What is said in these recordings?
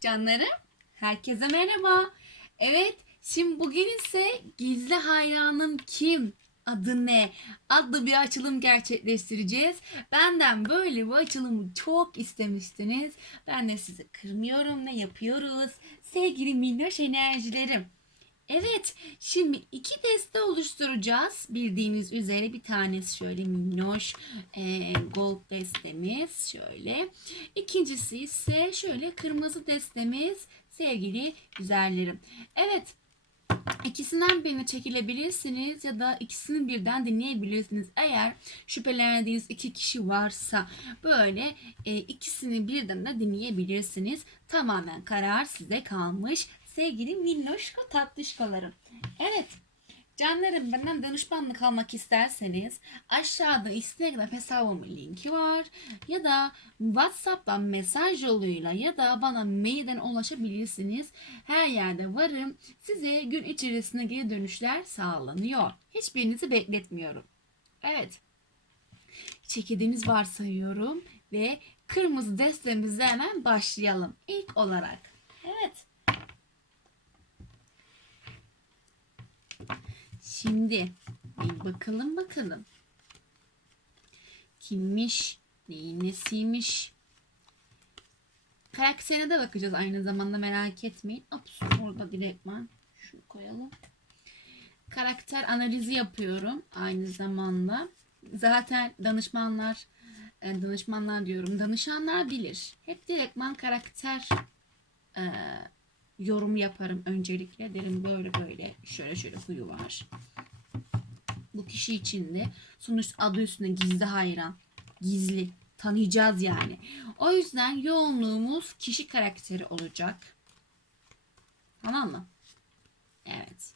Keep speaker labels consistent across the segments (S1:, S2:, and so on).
S1: Canlarım, herkese merhaba. Evet, şimdi bugün ise gizli hayranım kim? Adı ne? adlı bir açılım gerçekleştireceğiz. Benden böyle bir açılımı çok istemiştiniz. Ben de sizi kırmıyorum. Ne yapıyoruz? Sevgili minnoş enerjilerim. Evet, şimdi iki deste oluşturacağız. Bildiğiniz üzere bir tanesi şöyle minnoş e, gold destemiz şöyle. İkincisi ise şöyle kırmızı destemiz sevgili güzellerim. Evet, ikisinden birini çekilebilirsiniz ya da ikisini birden dinleyebilirsiniz. Eğer şüphelendiğiniz iki kişi varsa böyle e, ikisini birden de dinleyebilirsiniz. Tamamen karar size kalmış sevgili minnoşko tatlışkalarım. Evet. Canlarım benden danışmanlık almak isterseniz aşağıda Instagram hesabımın linki var ya da WhatsApp'tan mesaj yoluyla ya da bana mailden ulaşabilirsiniz. Her yerde varım. Size gün içerisinde geri dönüşler sağlanıyor. Hiçbirinizi bekletmiyorum. Evet. Çekildiğiniz varsayıyorum ve kırmızı destemizle hemen başlayalım. İlk olarak. Evet. Şimdi bir bakalım bakalım. Kimmiş? Neyin nesiymiş? Karakterine de bakacağız aynı zamanda merak etmeyin. Ops orada direktman. Şunu koyalım. Karakter analizi yapıyorum aynı zamanda. Zaten danışmanlar e, danışmanlar diyorum. Danışanlar bilir. Hep direktman karakter e, yorum yaparım öncelikle. Derim böyle böyle şöyle şöyle huyu var. Bu kişi için de sonuç adı üstünde gizli hayran. Gizli. Tanıyacağız yani. O yüzden yoğunluğumuz kişi karakteri olacak. Tamam mı? Evet.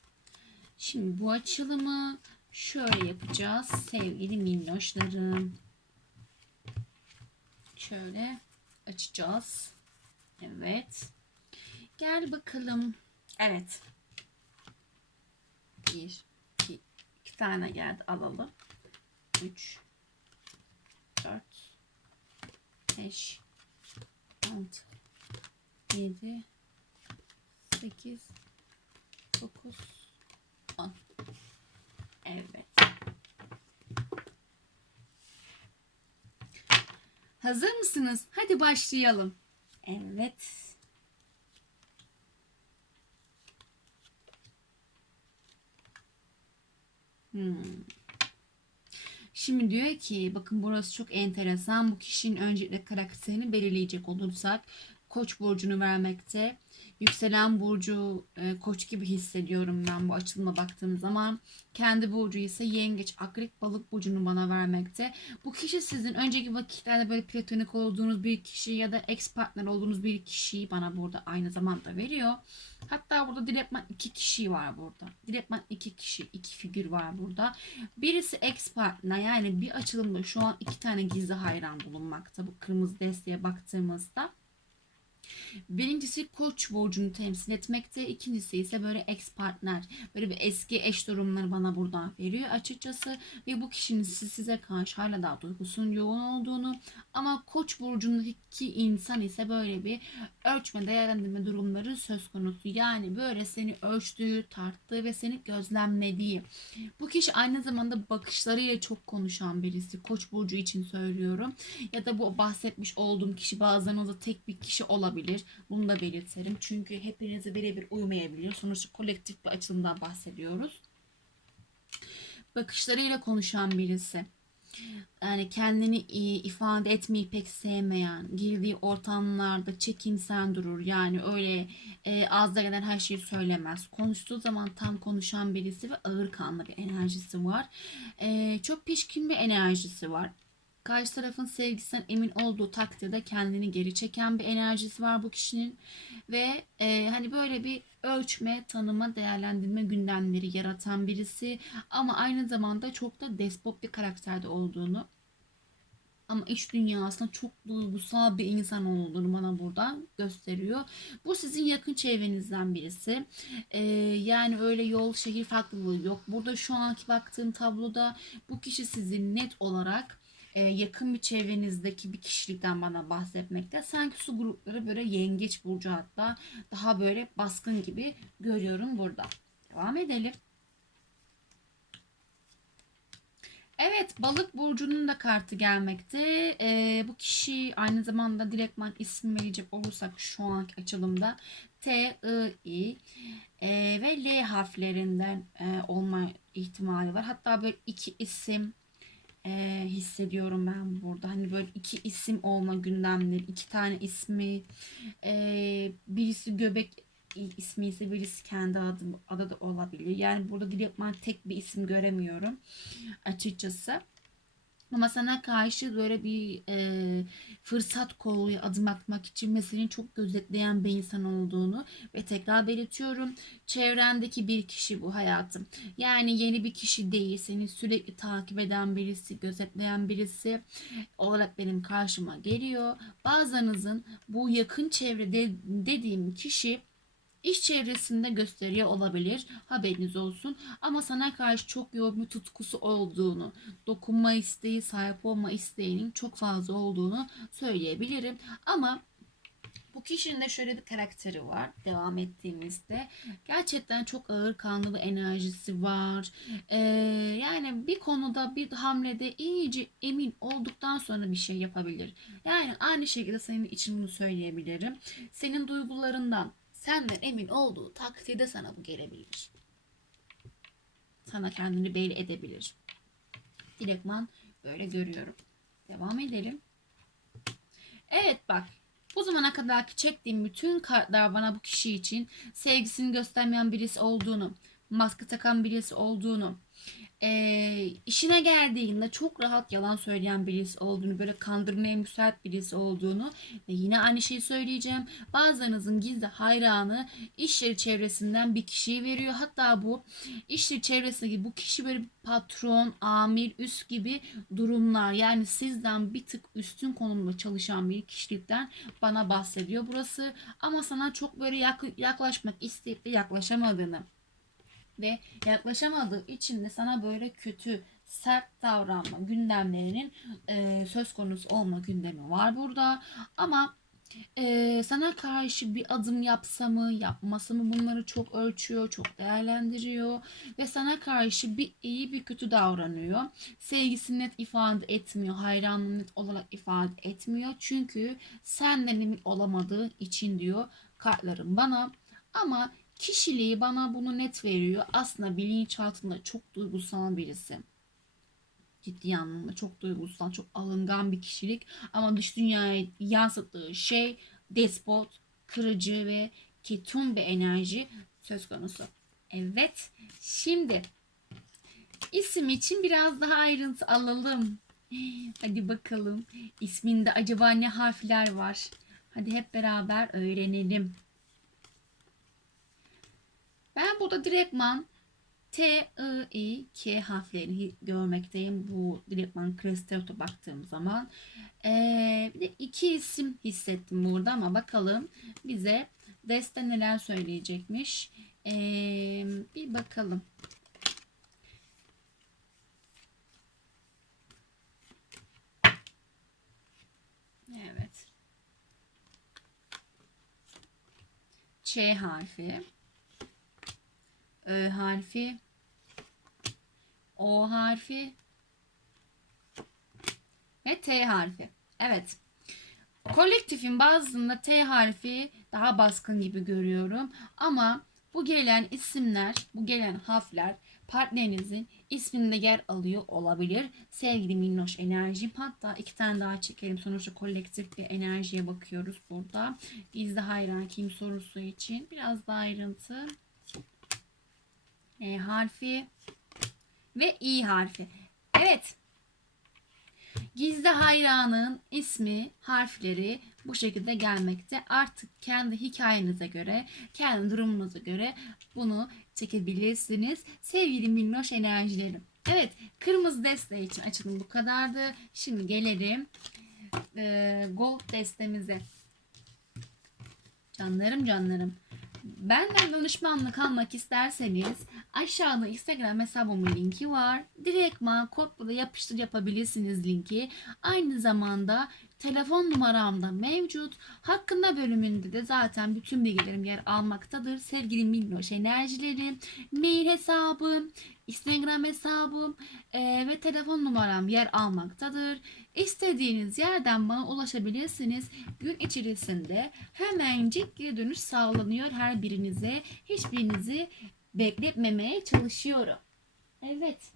S1: Şimdi bu açılımı şöyle yapacağız sevgili minnoşlarım. Şöyle açacağız. Evet. Gel bakalım. Evet. Bir, iki, iki tane geldi alalım. Üç, dört, beş, altı, yedi, sekiz, dokuz, on. Evet. Hazır mısınız? Hadi başlayalım. Evet. Hmm. Şimdi diyor ki bakın burası çok enteresan. Bu kişinin öncelikle karakterini belirleyecek olursak Koç burcunu vermekte. Yükselen burcu e, Koç gibi hissediyorum ben bu açılıma baktığım zaman. Kendi burcu ise Yengeç, Akrep, Balık burcunu bana vermekte. Bu kişi sizin önceki vakitlerde böyle platonik olduğunuz bir kişi ya da ex partner olduğunuz bir kişiyi bana burada aynı zamanda veriyor. Hatta burada direktman iki kişi var burada. Direktman iki kişi, iki figür var burada. Birisi ex partner yani bir açılımda şu an iki tane gizli hayran bulunmakta. Bu kırmızı desteğe baktığımızda. Birincisi koç burcunu temsil etmekte. İkincisi ise böyle ex partner. Böyle bir eski eş durumları bana buradan veriyor açıkçası. Ve bu kişinin size karşı hala daha duygusunun yoğun olduğunu ama koç burcundaki insan ise böyle bir ölçme değerlendirme durumları söz konusu. Yani böyle seni ölçtüğü, tarttığı ve seni gözlemlediği. Bu kişi aynı zamanda bakışlarıyla çok konuşan birisi. Koç burcu için söylüyorum. Ya da bu bahsetmiş olduğum kişi bazılarınızda tek bir kişi olabilir. Bunu da belirterim. Çünkü hepinize birebir uymayabilir. Sonuçta kolektif bir açılımdan bahsediyoruz. Bakışlarıyla konuşan birisi. Yani kendini ifade etmeyi pek sevmeyen, girdiği ortamlarda çekinsen durur. Yani öyle e, ağızda gelen her şeyi söylemez. Konuştuğu zaman tam konuşan birisi ve ağır kanlı bir enerjisi var. E, çok pişkin bir enerjisi var. Karşı tarafın sevgisinden emin olduğu takdirde kendini geri çeken bir enerjisi var bu kişinin. Ve e, hani böyle bir ölçme, tanıma, değerlendirme gündemleri yaratan birisi. Ama aynı zamanda çok da despot bir karakterde olduğunu ama iç dünyasında çok duygusal bir insan olduğunu bana burada gösteriyor. Bu sizin yakın çevrenizden birisi. Ee, yani öyle yol şehir farklılığı yok. Burada şu anki baktığım tabloda bu kişi sizin net olarak e, yakın bir çevrenizdeki bir kişilikten bana bahsetmekte. Sanki su grupları böyle yengeç burcu hatta daha böyle baskın gibi görüyorum burada. Devam edelim. Evet balık burcunun da kartı gelmekte. Ee, bu kişi aynı zamanda direktman isim verecek olursak şu anki açılımda T, I, I e, ve L harflerinden e, olma ihtimali var. Hatta böyle iki isim e, hissediyorum ben burada. Hani böyle iki isim olma gündemleri, iki tane ismi, e, birisi göbek ismi ise birisi kendi adı, adı da olabilir. Yani burada direktman tek bir isim göremiyorum açıkçası. Ama sana karşı böyle bir e, fırsat kolluya adım atmak için ve çok gözetleyen bir insan olduğunu ve tekrar belirtiyorum. Çevrendeki bir kişi bu hayatım. Yani yeni bir kişi değil. Seni sürekli takip eden birisi, gözetleyen birisi olarak benim karşıma geliyor. Bazılarınızın bu yakın çevrede dediğim kişi iş çevresinde gösteriyor olabilir. Haberiniz olsun. Ama sana karşı çok yoğun bir tutkusu olduğunu, dokunma isteği, sahip olma isteğinin çok fazla olduğunu söyleyebilirim. Ama bu kişinin de şöyle bir karakteri var devam ettiğimizde. Gerçekten çok ağır kanlı bir enerjisi var. Ee, yani bir konuda bir hamlede iyice emin olduktan sonra bir şey yapabilir. Yani aynı şekilde senin için bunu söyleyebilirim. Senin duygularından senden emin olduğu takdirde sana bu gelebilir. Sana kendini belli edebilir. Direktman böyle görüyorum. Devam edelim. Evet bak bu zamana kadarki çektiğim bütün kartlar bana bu kişi için sevgisini göstermeyen birisi olduğunu, maske takan birisi olduğunu, e, işine geldiğinde çok rahat yalan söyleyen birisi olduğunu, böyle kandırmaya müsait birisi olduğunu ve yine aynı şeyi söyleyeceğim. Bazılarınızın gizli hayranı iş yeri çevresinden bir kişiyi veriyor. Hatta bu iş yeri çevresindeki bu kişi böyle patron, amir, üst gibi durumlar yani sizden bir tık üstün konumda çalışan bir kişilikten bana bahsediyor burası. Ama sana çok böyle yaklaşmak isteyip de yaklaşamadığını ve yaklaşamadığı için de sana böyle kötü sert davranma gündemlerinin e, söz konusu olma gündemi var burada. Ama e, sana karşı bir adım yapsa mı yapmasa mı bunları çok ölçüyor çok değerlendiriyor ve sana karşı bir iyi bir kötü davranıyor. Sevgisini net ifade etmiyor hayranlığını net olarak ifade etmiyor. Çünkü senden emin olamadığı için diyor kartlarım bana. Ama Kişiliği bana bunu net veriyor. Aslında bilinçaltında çok duygusal birisi. Ciddi anlamda çok duygusal, çok alıngan bir kişilik. Ama dış dünyaya yansıttığı şey despot, kırıcı ve ketum bir enerji söz konusu. Evet, şimdi isim için biraz daha ayrıntı alalım. Hadi bakalım isminde acaba ne harfler var? Hadi hep beraber öğrenelim. Ben burada direktman T, I, I, K harflerini görmekteyim. Bu direktman Kristalot'a baktığım zaman. Ee, bir de iki isim hissettim burada ama bakalım bize Deste neler söyleyecekmiş. Ee, bir bakalım. Evet. Ç harfi. Ö harfi, O harfi ve T harfi. Evet. Kolektifin bazısında T harfi daha baskın gibi görüyorum. Ama bu gelen isimler, bu gelen harfler partnerinizin isminde yer alıyor olabilir. Sevgili minnoş enerjim. Hatta iki tane daha çekelim. Sonuçta kolektif bir enerjiye bakıyoruz burada. Gizli hayran kim sorusu için. Biraz daha ayrıntı. E harfi ve İ harfi. Evet. Gizli hayranın ismi, harfleri bu şekilde gelmekte. Artık kendi hikayenize göre, kendi durumunuza göre bunu çekebilirsiniz. Sevgili minnoş enerjilerim. Evet, kırmızı deste için açılım bu kadardı. Şimdi gelelim e, gold destemize. Canlarım canlarım. Benden danışmanlık almak isterseniz aşağıda Instagram hesabımın linki var. Direktman kodla da yapıştır yapabilirsiniz linki. Aynı zamanda telefon numaram da mevcut. Hakkında bölümünde de zaten bütün bilgilerim yer almaktadır. Sevgili Minnoş enerjileri, mail hesabım, Instagram hesabım eee, ve telefon numaram yer almaktadır. İstediğiniz yerden bana ulaşabilirsiniz. Gün içerisinde hemencik geri dönüş sağlanıyor her birinize. Hiçbirinizi bekletmemeye çalışıyorum. Evet.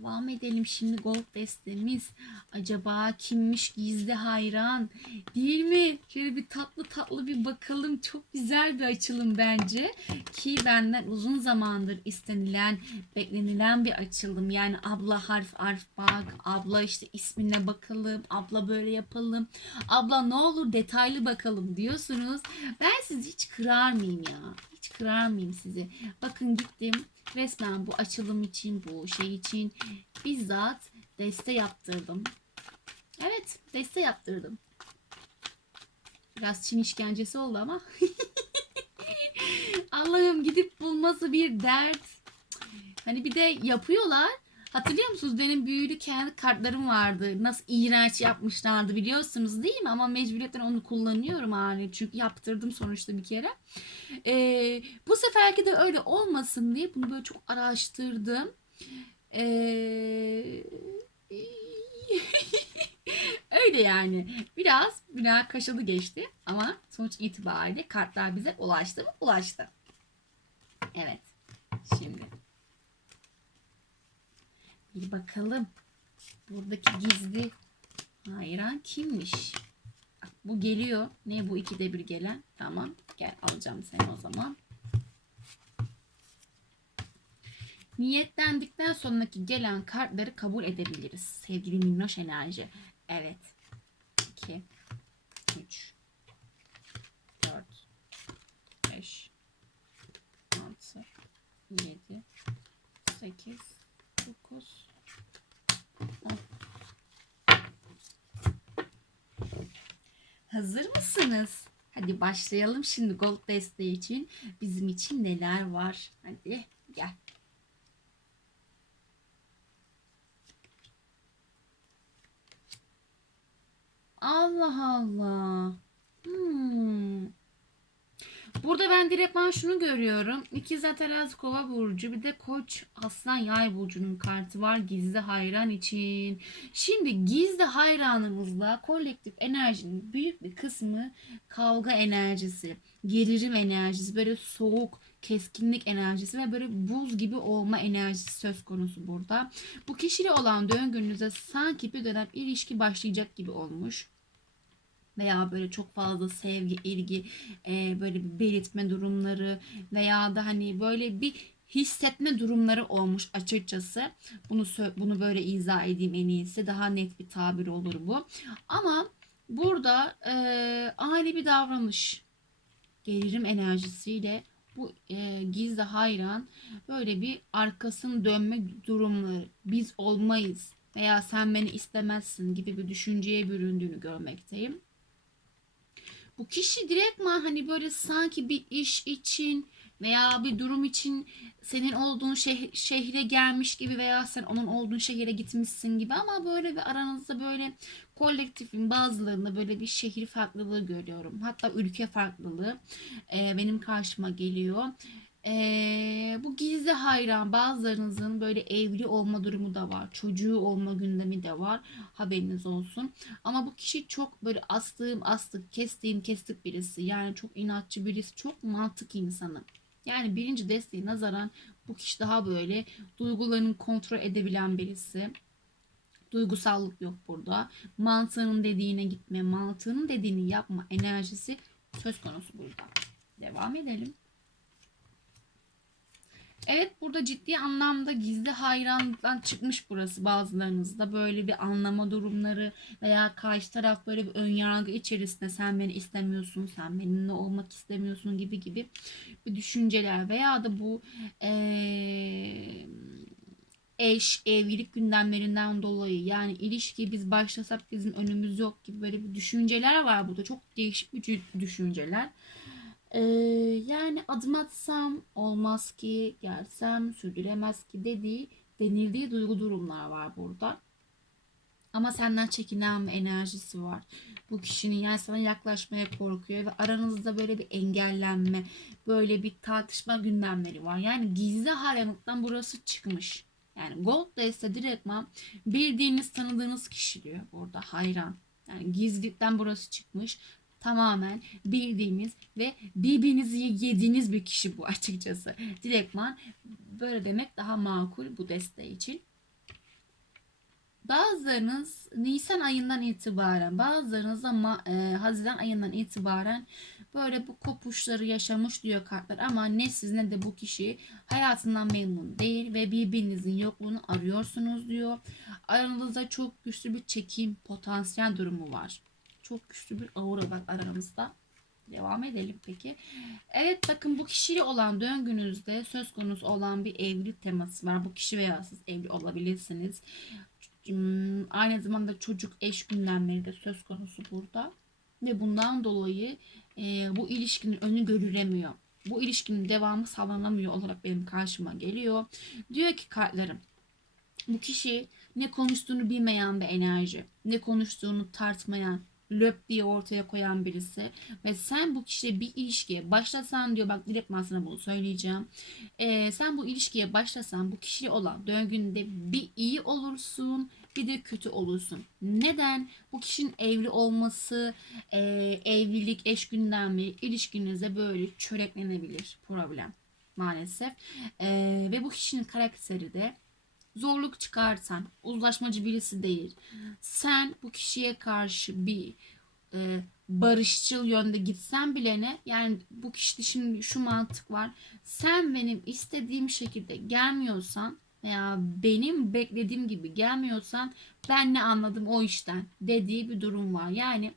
S1: Devam edelim şimdi gold destemiz. Acaba kimmiş gizli hayran? Değil mi? Şöyle bir tatlı tatlı bir bakalım. Çok güzel bir açılım bence. Ki benden uzun zamandır istenilen, beklenilen bir açılım. Yani abla harf harf bak. Abla işte ismine bakalım. Abla böyle yapalım. Abla ne olur detaylı bakalım diyorsunuz. Ben sizi hiç kırar mıyım ya? Hiç kırar mıyım sizi? Bakın gittim. Resmen bu açılım için, bu şey için bizzat deste yaptırdım. Evet, deste yaptırdım. Biraz Çin işkencesi oldu ama. Allah'ım gidip bulması bir dert. Hani bir de yapıyorlar. Hatırlıyor musunuz benim büyülü kendi kartlarım vardı. Nasıl iğrenç yapmışlardı biliyorsunuz değil mi? Ama mecburiyetten onu kullanıyorum hani. Çünkü yaptırdım sonuçta bir kere. Ee, bu seferki de öyle olmasın diye bunu böyle çok araştırdım. Ee, öyle yani. Biraz biraz kaşılı geçti ama sonuç itibariyle kartlar bize ulaştı mı? Ulaştı. Evet. Şimdi bir bakalım. Buradaki gizli hayran kimmiş? Bu geliyor. Ne bu ikide bir gelen? Tamam. Gel alacağım seni o zaman. Niyetlendikten sonraki gelen kartları kabul edebiliriz. Sevgili minnoş enerji. Evet. 2 3 4 5 6 7 8 9 10 Hazır mısınız? Hadi başlayalım şimdi Gold desteği için. Bizim için neler var? Hadi gel. Allah Allah. Hmm. Burada ben direktman şunu görüyorum. İkizler terazi kova burcu bir de koç aslan yay burcunun kartı var gizli hayran için. Şimdi gizli hayranımızla kolektif enerjinin büyük bir kısmı kavga enerjisi, gerilim enerjisi, böyle soğuk, keskinlik enerjisi ve böyle buz gibi olma enerjisi söz konusu burada. Bu kişiyle olan döngünüzde sanki bir dönem ilişki başlayacak gibi olmuş veya böyle çok fazla sevgi, ilgi, e, böyle bir belirtme durumları veya da hani böyle bir hissetme durumları olmuş açıkçası. Bunu bunu böyle izah edeyim en iyisi. Daha net bir tabir olur bu. Ama burada e, ani bir davranış, gerilim enerjisiyle bu e, gizli hayran böyle bir arkasını dönme durumları. Biz olmayız veya sen beni istemezsin gibi bir düşünceye büründüğünü görmekteyim bu kişi direktman hani böyle sanki bir iş için veya bir durum için senin olduğun şeh- şehre gelmiş gibi veya sen onun olduğun şehire gitmişsin gibi ama böyle bir aranızda böyle kolektifin bazılarında böyle bir şehir farklılığı görüyorum. Hatta ülke farklılığı e, benim karşıma geliyor. Ee, bu gizli hayran bazılarınızın böyle evli olma durumu da var. Çocuğu olma gündemi de var. Haberiniz olsun. Ama bu kişi çok böyle astığım astık, kestiğim kestik birisi. Yani çok inatçı birisi. Çok mantık insanı. Yani birinci desteği nazaran bu kişi daha böyle duygularını kontrol edebilen birisi. Duygusallık yok burada. Mantığının dediğine gitme, mantığının dediğini yapma enerjisi söz konusu burada. Devam edelim. Evet burada ciddi anlamda gizli hayranlıktan çıkmış burası bazılarınızda. Böyle bir anlama durumları veya karşı taraf böyle bir ön yargı içerisinde sen beni istemiyorsun, sen benimle olmak istemiyorsun gibi gibi bir düşünceler veya da bu eee eş, evlilik gündemlerinden dolayı yani ilişki biz başlasak bizim önümüz yok gibi böyle bir düşünceler var burada. Çok değişik bir düşünceler. Ee, yani adım atsam olmaz ki, gelsem sürdüremez ki dediği, denildiği duygu durumlar var burada. Ama senden çekinen bir enerjisi var. Bu kişinin yani sana yaklaşmaya korkuyor ve aranızda böyle bir engellenme, böyle bir tartışma gündemleri var. Yani gizli hayranlıktan burası çıkmış. Yani Gold da ise direktman bildiğiniz tanıdığınız kişi diyor burada hayran. Yani gizlilikten burası çıkmış. Tamamen bildiğiniz ve birbirinizi yediğiniz bir kişi bu açıkçası. Direktman böyle demek daha makul bu desteği için. Bazılarınız Nisan ayından itibaren, bazılarınız ama e, Haziran ayından itibaren böyle bu kopuşları yaşamış diyor kartlar ama ne siz ne de bu kişi hayatından memnun değil ve birbirinizin yokluğunu arıyorsunuz diyor. Aranızda çok güçlü bir çekim potansiyel durumu var. Çok güçlü bir aura var aranızda. Devam edelim peki. Evet bakın bu kişiyle olan döngünüzde söz konusu olan bir evlilik teması var. Bu kişi veya siz evli olabilirsiniz. Hmm, Aynı zamanda çocuk eş gündemleri de söz konusu burada. Ve bundan dolayı e, bu ilişkinin önü görülemiyor. Bu ilişkinin devamı sağlanamıyor olarak benim karşıma geliyor. Diyor ki kartlarım bu kişi ne konuştuğunu bilmeyen bir enerji, ne konuştuğunu tartmayan, löp diye ortaya koyan birisi ve sen bu kişiyle bir ilişkiye başlasan diyor bak direkt ben sana bunu söyleyeceğim. Ee, sen bu ilişkiye başlasan bu kişiyle olan döngünde bir iyi olursun bir de kötü olursun. Neden? Bu kişinin evli olması, e, evlilik, eş gündemi ilişkinize böyle çöreklenebilir problem maalesef. E, ve bu kişinin karakteri de zorluk çıkartan, uzlaşmacı birisi değil. Sen bu kişiye karşı bir e, barışçıl yönde gitsen bile ne? Yani bu kişide şimdi şu mantık var. Sen benim istediğim şekilde gelmiyorsan veya benim beklediğim gibi gelmiyorsan ben ne anladım o işten dediği bir durum var. Yani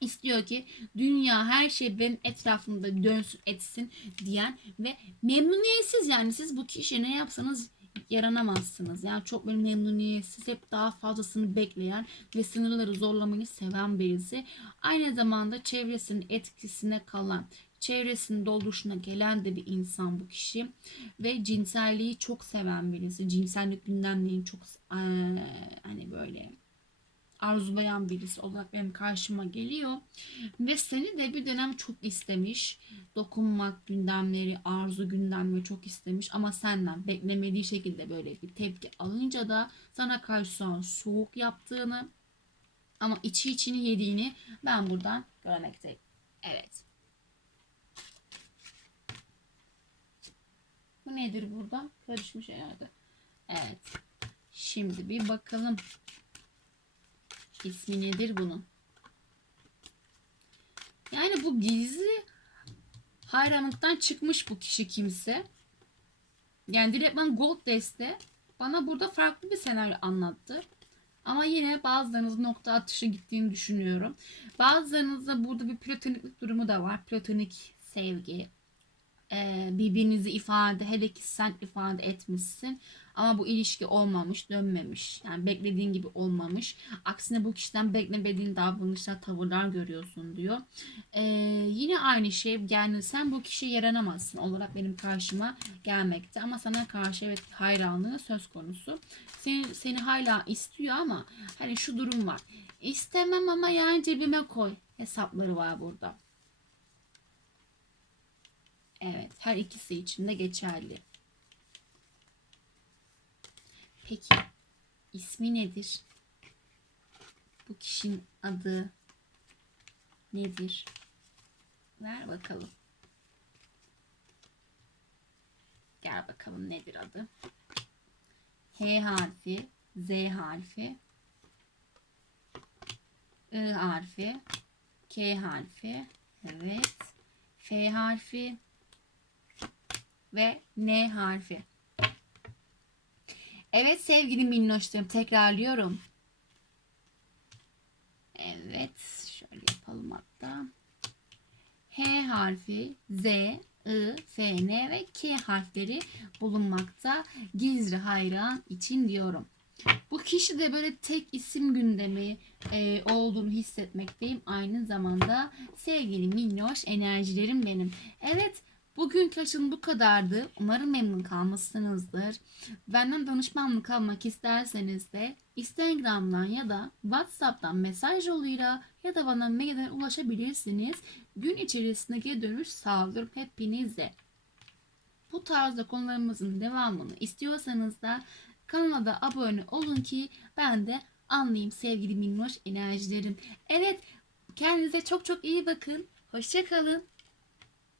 S1: istiyor ki dünya her şey benim etrafımda dönsün etsin diyen ve memnuniyetsiz yani siz bu kişiye ne yapsanız yaranamazsınız. Yani çok böyle memnuniyetsiz, hep daha fazlasını bekleyen ve sınırları zorlamayı seven birisi. Aynı zamanda çevresinin etkisine kalan, çevresinin dolduruşuna gelen de bir insan bu kişi. Ve cinselliği çok seven birisi. Cinsellik gündemliğini çok ee, hani böyle arzulayan birisi olarak benim karşıma geliyor. Ve seni de bir dönem çok istemiş. Dokunmak gündemleri, arzu gündemleri çok istemiş. Ama senden beklemediği şekilde böyle bir tepki alınca da sana karşı an soğuk yaptığını ama içi içini yediğini ben buradan görmekteyim. Evet. Bu nedir burada? Karışmış herhalde. Evet. Şimdi bir bakalım. İsmi nedir bunun? Yani bu gizli hayranlıktan çıkmış bu kişi kimse. Yani direktman Gold Deste bana burada farklı bir senaryo anlattı. Ama yine bazılarınızın nokta atışı gittiğini düşünüyorum. Bazılarınızda burada bir platoniklik durumu da var. Platonik sevgi, e, birbirinizi ifade hele ki sen ifade etmişsin. Ama bu ilişki olmamış dönmemiş. Yani beklediğin gibi olmamış. Aksine bu kişiden beklemediğin davranışlar tavırlar görüyorsun diyor. Ee, yine aynı şey yani sen bu kişiye yaranamazsın olarak benim karşıma gelmekte. Ama sana karşı evet hayranlığı söz konusu. Seni, seni hala istiyor ama hani şu durum var. İstemem ama yani cebime koy hesapları var burada Evet, her ikisi için de geçerli. Peki, ismi nedir? Bu kişinin adı nedir? Ver bakalım. Gel bakalım nedir adı? H harfi, Z harfi, I harfi, K harfi, evet, F harfi, ve N harfi. Evet sevgili minnoşlarım tekrarlıyorum. Evet şöyle yapalım hatta. H harfi, Z, I, F, N ve K harfleri bulunmakta. Gizli hayran için diyorum. Bu kişi de böyle tek isim gündemi e, olduğunu hissetmekteyim. Aynı zamanda sevgili minnoş enerjilerim benim. Evet bugünkü açılım bu kadardı. Umarım memnun kalmışsınızdır. Benden danışmanlık almak isterseniz de Instagram'dan ya da WhatsApp'tan mesaj yoluyla ya da bana mailden ulaşabilirsiniz. Gün içerisinde geri dönüş sağlıyorum hepinize. Bu tarzda konularımızın devamını istiyorsanız da kanala abone olun ki ben de anlayayım sevgili minnoş enerjilerim. Evet kendinize çok çok iyi bakın. Hoşçakalın.